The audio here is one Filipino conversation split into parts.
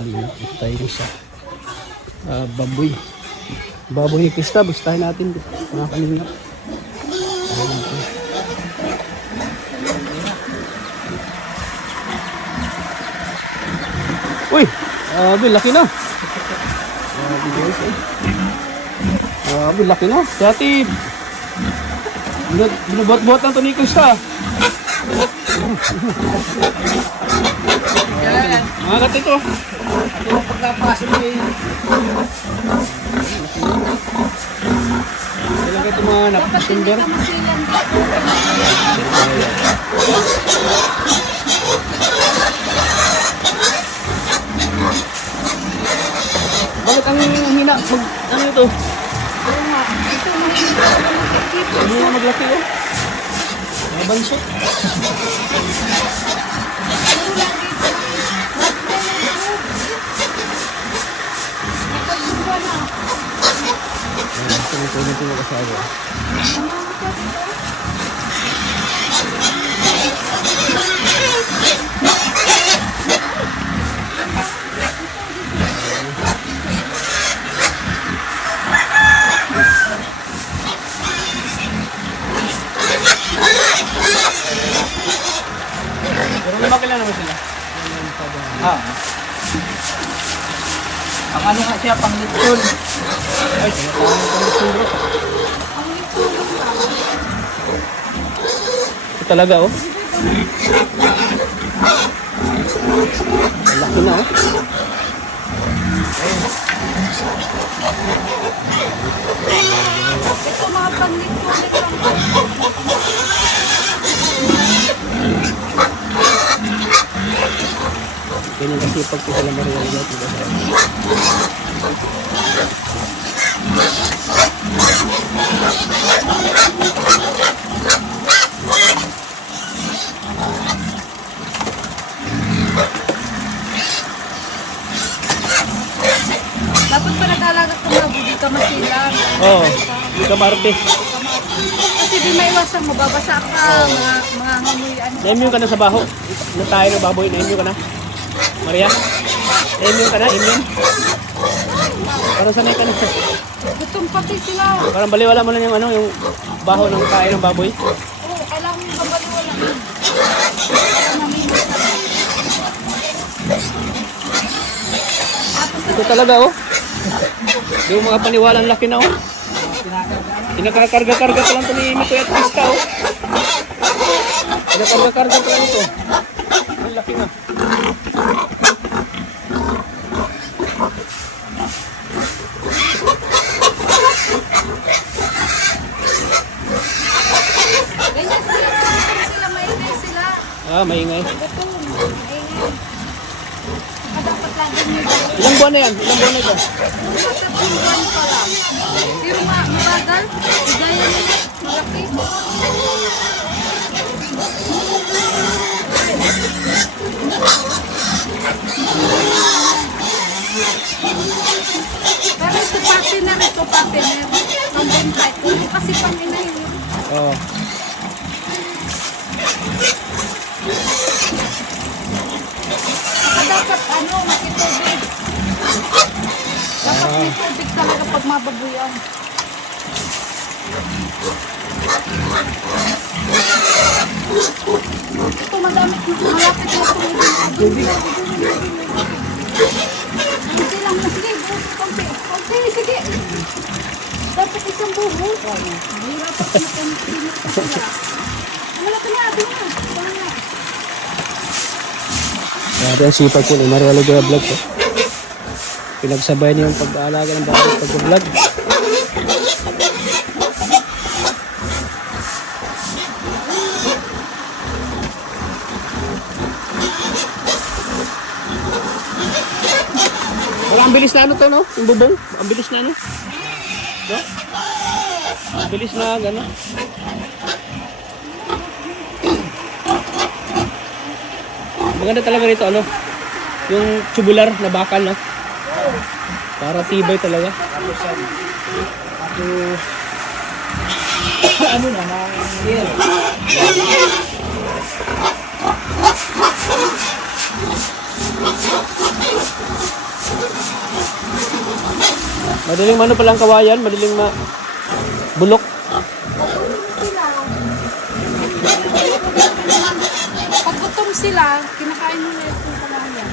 kalingap. Ito tayo sa baboy. Baboy ni Krista. Bustahin natin mga kalingap. Uy! Laki na. Laki na. Dati binubuhat-buhat lang ito ni Krista. Mga kat ito. Ito ang pagkapasok mo eh. Kailan ka ito mga napasundar? Bakit ang hina? Ano ito? Ano nga maglaki oh? Mga banso. Ito mag-asawa. Pero lumakilala naman sila. Ang ano nga siya, pang litson. Ay, pang litson bro. Ito talaga oh. Laki na oh. Ito mga pang-litson. Ganyan kasi pag sila mariwala diba? Dapat pa nag-alaga ka mga bugi ka masilang. Oo, sa Marte. Kasi di maiwasan mo, babasa ka, mga ngamuyan. Na-immune ka na sa baho. Na tayo ng baboy, na-immune ka na. Maria, na-immune ka na, immune. Parang sanay ka na. Gutom pati sila. Parang baliwala mo lang yung, yung baho ng kain ng baboy. Oo, kailangan mo babaliwala. Ito talaga oh. Yung mga paniwalang laki na oh. Pinakakarga-karga pa lang ito ni Mito at Krista oh. Pinakarga-karga pa lang ito. Ang laki na. Ganyan sila, maingay sila. Maingay. Gutom, maingay. Dapat lagi nyo ba? Ilang buwan na yan? Ilang buwan na ito? Tatlong buwan pa lang. Pero mabagal, gaya nila, malaki. Pero ito partner. Ang bentay. Ito kasi panginahin yun. Oo. Dapat makitubig. Dapat may tubig talaga pag mababuyan. Ito malapit na tubig. Kunti lang na. Sige, kunti. Sige. Dapat isang buhos. Mahirap ako makamit ka sila. Malaki na, atin na. Grabe ang sipag ko ni Maria Alegria Vlog ko. Pinagsabay niya yung pag-aalaga ng baboy at pag-vlog. Wala, ang bilis na ano to no? Yung bubong? Ang bilis na ano? No? Ang bilis na gano'n. Maganda talaga rito ano? Yung tubular na bakal no? Para tibay talaga. Ano na, year. Madaling ano palang kawayan, madaling bulok. Sila. Pag gutom sila, kinakain nila itong kawayan.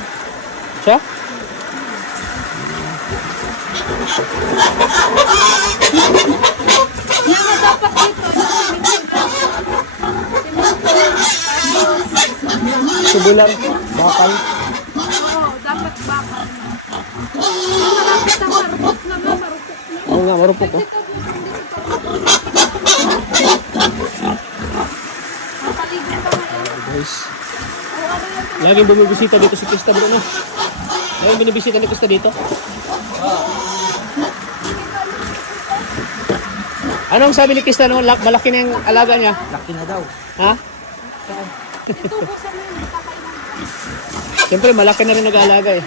Siya? Yan na dapat dito. Subulan, bakal. Oo, dapat bakal. Malapit na marupok na nga, marupok na. Oo nga, marupok ko. Napaligo pa nga. Guys, O ano yan? laging bumibisita dito si Krista Bruno. Laging binibisita ni Krista dito. Anong sabi ni Krista noon? Malaki na yung alaga niya? Laki na daw. Ha? Itubusan mo yung kakainin. Siyempre, malaki na rin nag-aalaga eh.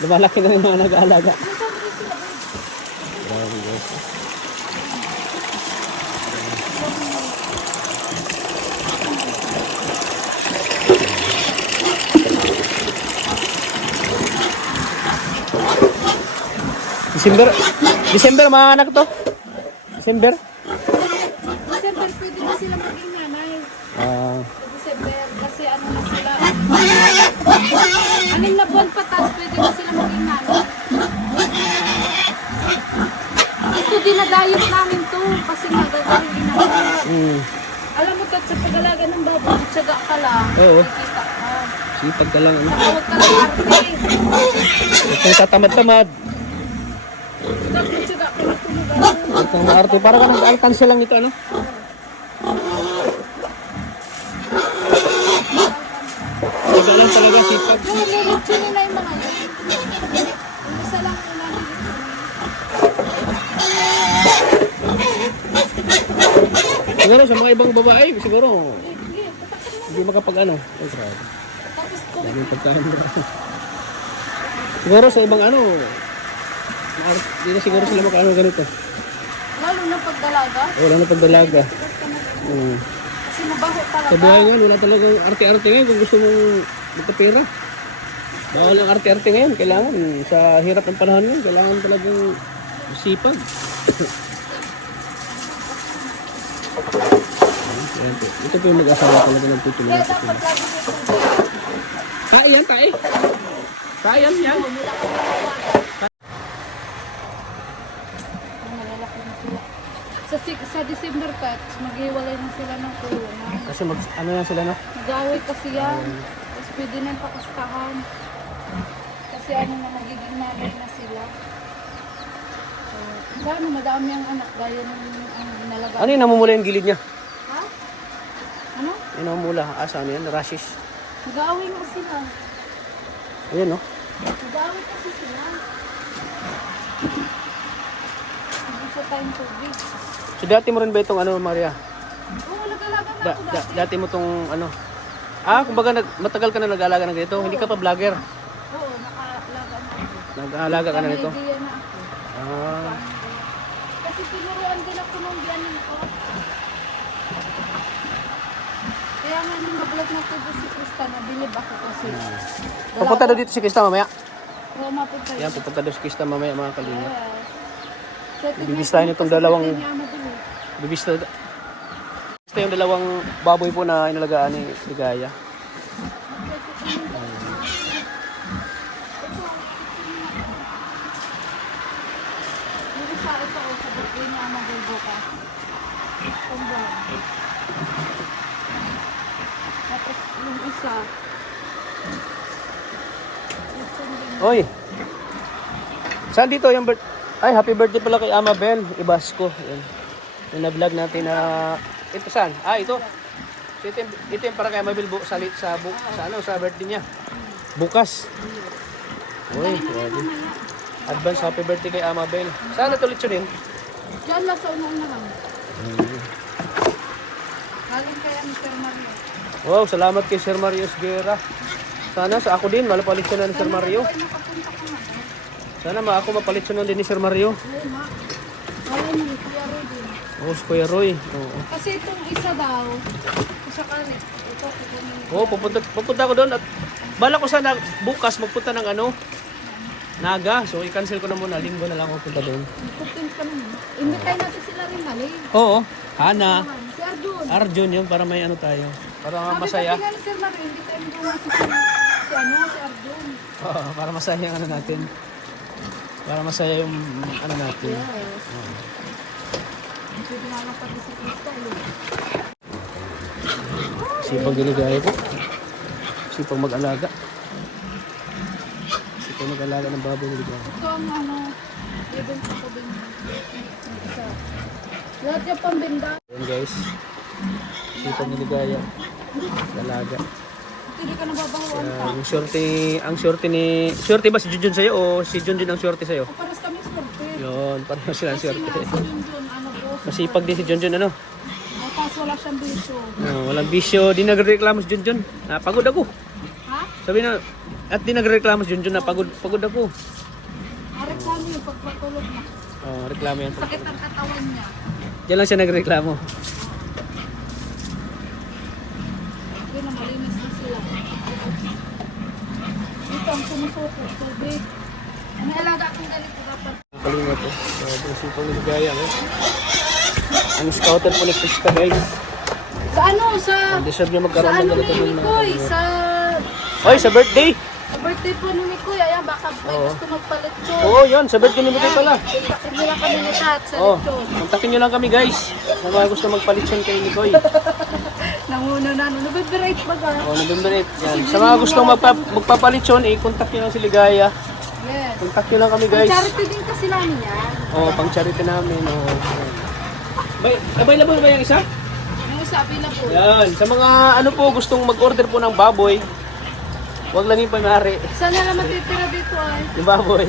Lumalaki na rin mga nag-aalaga. Grabe guys. December mga anak to? December? December, pwede na sila maging nanay. December, kasi ano na sila. 6 na buwan pa tas, pwede na sila maging nanay. Ito, dinadayot namin to. Kasi magagawin namin. Alam mo, Tat, sa pag-alaga ng baboy, tsaga ka lang. Oo. Kita ka. Sipag ka lang. Ano? Huwag ka lang arte. Huwag kang tatamad-tamad. Dapat tsaga ka lang tulugan. Huwag kang maarte. Para ka nag-alkansa lang nito, ano? Sipag lang talaga, sipag. Yung nilitsinin na yung mga yun. Yung isa lang yung nilitsinin. Siguro sa mga ibang babae, siguro Sige, patakan mo. hindi makapag-ano. Ay, grabe. Tapos kung Hindi pagkain mo. Siguro sa ibang ano, hindi na siguro sila makaano ganito. lalo na pagdalaga. Wala na pagdalaga. Basta mo. Kasi Kasi mabaho sa talaga. buhay ngayon, wala talagang arte-arte ngayon kung gusto mong magkapera. Bawal ang arte-arte ngayon. Kailangan, sa hirap ng panahon ngayon, kailangan talagang sipag. Ayan po. Ito po yung mag-asawa talaga nagtutulungan Kaya sa dapat sila. lagi may tubig. Tae yan, tae. Tae yan, yan. Malalaki na sila. Sa December cuts, maghiwalay na sila ng kulungan. Kasi ano yan sila, no? Nag-away kasi yan. Tapos pwede na yung pakastahan. Kasi ano na, magiging nanay na sila. So, gaano madami ang anak gaya ng inalaga. Ano yung namumula yung gilid niya? Ha? Ano? Yung namumula. Asa ano yan? Rashes. Nag-away nga sila. Ayan, no? Nag-away kasi sila. Gusto tayong tubig. So dati mo rin ba itong ano, Maria? Oo, nag-alaga na ako dati. Dati mo itong ano? Kumbaga matagal ka na nag-aalaga ng ganito. Hindi ka pa vlogger. Oo, naka-alaga na ako. Nag-aalaga ka na nito. May idea na ako. Kasi tinuruan din ako nung biyanin ko. Kaya nga nung nag-vlog na tubo si Krista, nabilib ako kasi. Pupunta daw dito si Krista mamaya. Oo, mapunta Yan, pupunta daw si Krista mamaya mga kalingap. Yes. Bibistahin itong dalawang- Bibista yung dalawang baboy po na inalagaan ni Ligaya. Yung isa ito, sa birthday niya ang magbubukas. Itong brown. Tapos yung isa, itong din. Oy! Saan dito yung Ay, happy birthday pala kay Amabel Ibasco. Yan. Yung na-vlog natin na... Ito saan? Ito. So, ito yung para kay Amabel sa birthday niya. Bukas. Uy, grabe. Advance happy birthday kay Amabel. Saan natulit yun? Diyan lang sa unang-unang. Galing kaya ni Sir Mario. Wow, salamat kay Sir Mario Esguera. Sana sa ako din, malapalit siya na ni Sir Mario. Ay, nakapunta ka nga. Sana ako mapalit siya na din ni Sir Mario. Oo, ma. Wala niyo, Kuya Roy din. Oh, si Kuya Roy. Oo. Kasi itong isa daw, isa kalit. Ito, Oh, pupunta ko doon at bala ko sana bukas magpunta ng ano, Naga. So i-cancel ko na muna. Linggo na lang ako punta doon. Pupunta ka naman. Imbitahin natin sila rin halin. Oo. Hana. Si Arjun. Arjun yun para may ano tayo. Para Sabi masaya. ko, Sir Mario, imbitahin mo nga si Arjun. Oo, para masaya yung ano natin. Para masaya yung ano natin. Yes. Pwede nga lang pati si Krista eh. Sipag ginagaya ko. Sipag mag-alaga. Sipag mag-alaga ng baboy ginagaya. Ito ang ano, event ako din. Isa. Lahat yung pambinda. Ayan guys. Sipag ginagaya. Alaga. Hindi ka nababahuan pa. Ang shorty ni... Shorty ba si Junjun sa'yo o si Junjun ang shorty sa'yo? O paras kami swerte. Yun, pareho sila ang Kasi shorty. nga, si Junjun, ano po. Masipag din si Junjun ano? Tapos wala siyang bisyo. Walang bisyo, di nagreklamo si Junjun. Pagod ako. Ha? Sabi na, at di nagreklamo si Junjun na pagod ako. Reklamo yung pagpatulog na. Reklamo yan. Sakit ang katawan niya. Diyan lang siya nagreklamo. Yun na, malinis na sila. Dito ang sumusuko. Tubig. May alaga akong ganito dapat. Kalinga po. So, yung sipang niligaya. Ang scouter po ni Krista guys. Sa ano? Sa... Deserve niya Sa magkaroon ano ng ganito ni ng Mikoy? Sa... Oy, sa birthday! Sa birthday po ni Mikoy. Ayan, baka may gusto magpalit ko. Oo, yun. Sa birthday ni Mikoy pala. Kontakin nyo lang kami ni Tat sa Oo. lechon. Kontakin nyo lang kami guys. Na mga gusto magpalitson kay Mikoy. Nanguno na ano. Nabibirate ba ga? November 8. Yan. Sa mga gustong magpapalitson, i-contact nyo lang si Ligaya. Yes. Contact nyo lang kami guys. Charity din kasi namin yan. Pang charity namin. Available ba yung isa? Yung isa available. Yan. Sa mga ano po gustong mag-order po ng baboy, wag lang yung pamari. Sana na matitira dito ay. Yung baboy.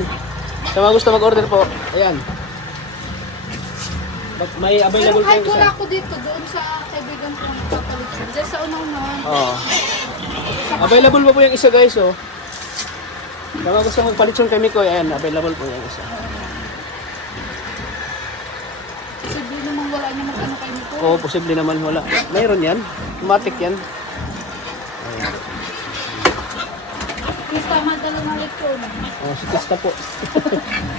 Sa mga gusto mag-order po, ayan. May Pero available po kahit yung wala isa. ko dito, doon sa kaibigan ko nagpapalit siya. Diyan sa unang-unahan. Oo. Available pa po yung isa guys, oh. Sa mga gusto magpalitson kay Mikoy, ayan, available po yung isa. Sabi namang wala niya mag-ano kay Nico. Oo, posible naman wala. Mayroon yan. Automatic yan. Krista, madala na lechon. Si Krista po.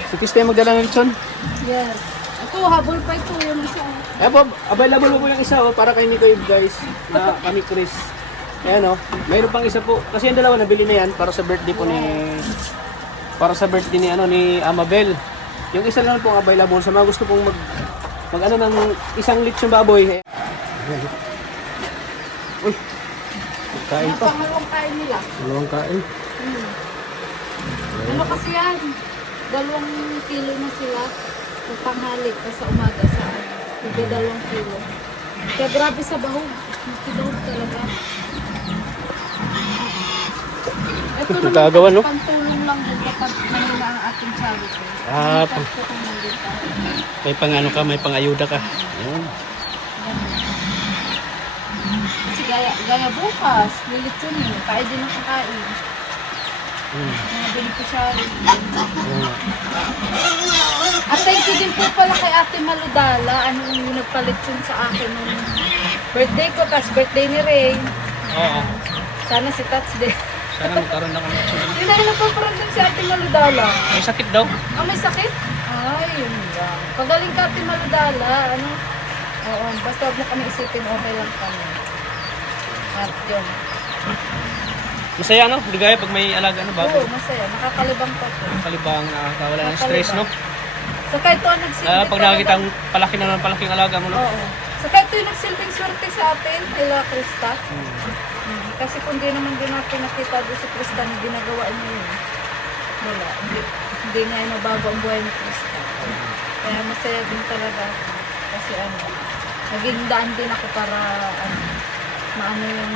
Si Krista yung magdala ng lechon. Yes. Ito, habol pa ito yung isa. Ayan po, available po yung isa, oh, para kay Mikoy guys. Na kami Chris. Ayan oh, mayroon pang isa po. Kasi yung dalawa nabili na yan para sa birthday po ni... Para sa birthday ni ano ni Amabel. Yung isa lang po ang available sa mga gusto pong mag ano ng isang lechon baboy. Ayan. Uy. Kain pa. Pangalawang kain nila. Dalawang kain. Ano kasi yan? 2 kilo na sila. Sa tanghali, sa umaga sa ano. 2 kilo. Kaya grabe sa bahog. Nakidahog talaga. Ito naman, Nagkagawa, no? pantulong lang din kapag manila ang ating charity. Ah, Ito kung nandito. may pang-ano ka, may pang-ayuda ka. Ayan. Kasi gaya bukas, lilitsyon yun. Kaya din ang kakain. Mga beneficiary. At thank you din po pala kay Ate Maludala. Ano yung nagpalitsyon sa akin nung birthday ko, tas birthday ni Ray. Oo. Sana si Tats din. Sana magkaroon na kami lechon. Hindi na napaparamdam si Ate Maludala. May sakit daw. May sakit? Ay, yun lang. Pagaling ka Ate Maludala, ano? Oo, basta huwag mo kami isipin, okay lang kami. At yun. Masaya no? Ligaya pag may alaga ano baboy. Oo, masaya. Nakakalibang pa po. Kalibang nakakawala ng stress no? So kahit ito ang nagsilbing Pag nakakita ang palaki na ng palaking alaga mo no? Oo. So kahit ito yung nagsilbing swerte sa atin, kila Krista. Kasi kung di naman din natin nakita doon si Krista na ginagawa niya yun. Wala. Hindi nga yung nabago ang buhay ni Krista. Kaya masaya din talaga ako. Kasi ano, naging daan din ako para ano, maano yung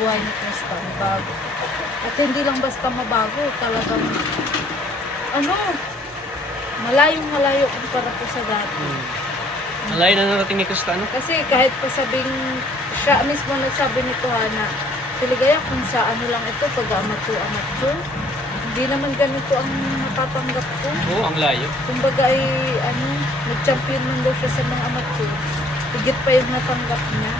buhay ni Krista, mabago. At hindi lang basta mabago, talagang ano, malayong malayo kumpara po sa dati. Malayo na narating ni Krista no? Kasi kahit pa sabing, siya mismo nagsabi nito na, Piligaya kung sa ano lang ito, pag-amateur, hindi naman ganito ang natatanggap ko. Oo, ang layo. Kumbaga ay, ano, nag-champion man daw siya sa mga amateur. Higit pa yung natanggap niya.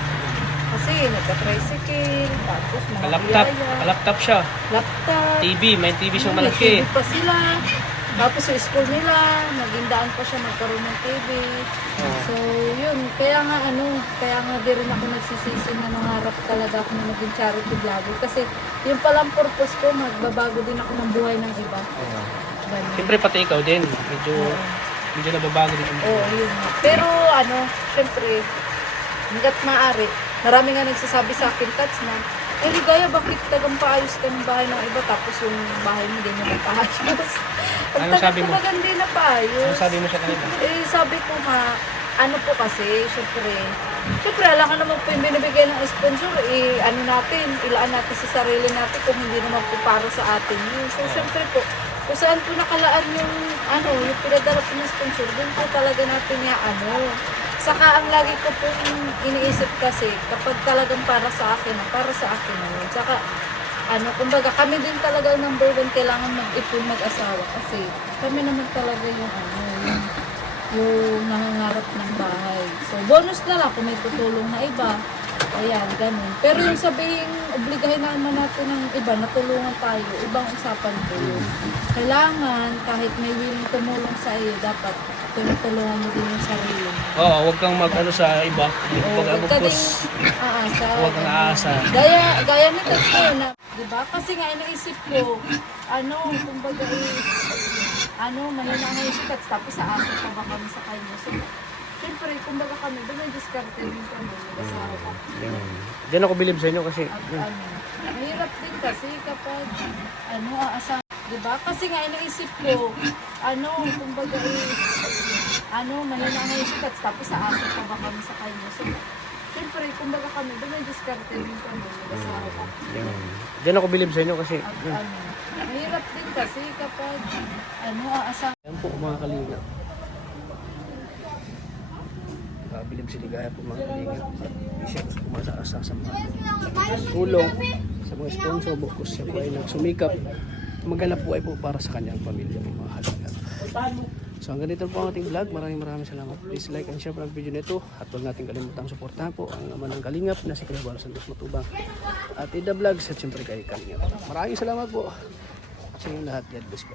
Kasi nagka-tricycle, tapos mga Kalaptop. biyaya. Kalaptop siya. Laptop. TV. May TV siyang May malaki. TV pa sila. Tapos sa school nila, nagindaan pa siya magkaroon ng TV. Oo. So, yun. Kaya nga di rin ako nagsisisi na nangarap talaga ako na maging charity vlogger. Kasi yung palang purpose ko, magbabago din ako ng buhay ng iba. Oo. Ganun. Siyempre pati ikaw din. Medyo nababago din. Oo, yun nga. Pero syempre, hanggat maaari, marami nga nagsasabi sa akin, Tats, na, Ligaya, bakit tagang paayos ka ng bahay ng iba tapos yung bahay mo hindi naman paayos? Ang Ano sabi mo? tagang hindi na paayos. Ano sabi mo sa kanila? Sabi ko nga, ano po kasi, syempre, alam ka naman po yung binibigay ng sponsor, ilaan natin sa sarili natin kung hindi naman po para sa atin yun. So, syempre po, kung saan po nakalaan yung, yung pinadala po ng sponsor, doon po talaga natin Saka ang lagi ko pong iniisip kasi, kapag talagang para sa akin na yun. Saka, kumbaga kami din talaga number one kailangan mag-ipon mag-asawa kasi kami naman talaga yung nangangarap ng bahay. So, bonus na lang kung may tutulong na iba. Ayan, ganun. Pero yung sabihin, obligahin naman natin ng iba na tulungan tayo, ibang usapan po yun. Kailangan, kahit may willing tumulong sa iyo, dapat tulungan mo din yung sarili mo. Oo, huwag kang mag-ano sa iba. Huwag ka ding aasa. Huwag kang aasa. Gaya ni Tats ko na, diba? Kasi nga, inaisip ko, kumbaga mahina nga yung si Tats, tapos aasa pa ba kami sa kanya. So, siyempre, kumbaga kami, doon may diskarte din kami. Mag-asawa. Diyan ako bilib sa inyo kasi At mahirap din kasi kapag aasa. Diba? Kasi nga, inaisip ko, kumbaga mahina nga yung si Tats, tapos aasa pa ba kami sa kanya. So, siyempre, kumbaga kami, doon may diskarte din kami. Mag-asawa. diyan ako bilib sa inyo kasi At mahirap din kasi kapag aasa. yan po mga kalingap. Bilib si Ligaya po mga kalingap. At siya po kumasa-asa sa mga tulong sa mga sponsor. Bukos siya po ay nagsumikap. Maghanap po ay po para sa kanyang pamilya po mga kalingap. So hanggang dito po ang ating vlog. Maraming salamat. Please like and share po ang video nito. At huwag natin kalimutang suportahan po ang naman ng kalingap na si Kuya Balo Santos Matubang. At Ida Vlogs at siyempre kay Kalingap. Maraming salamat po sa inyong lahat. God bless po.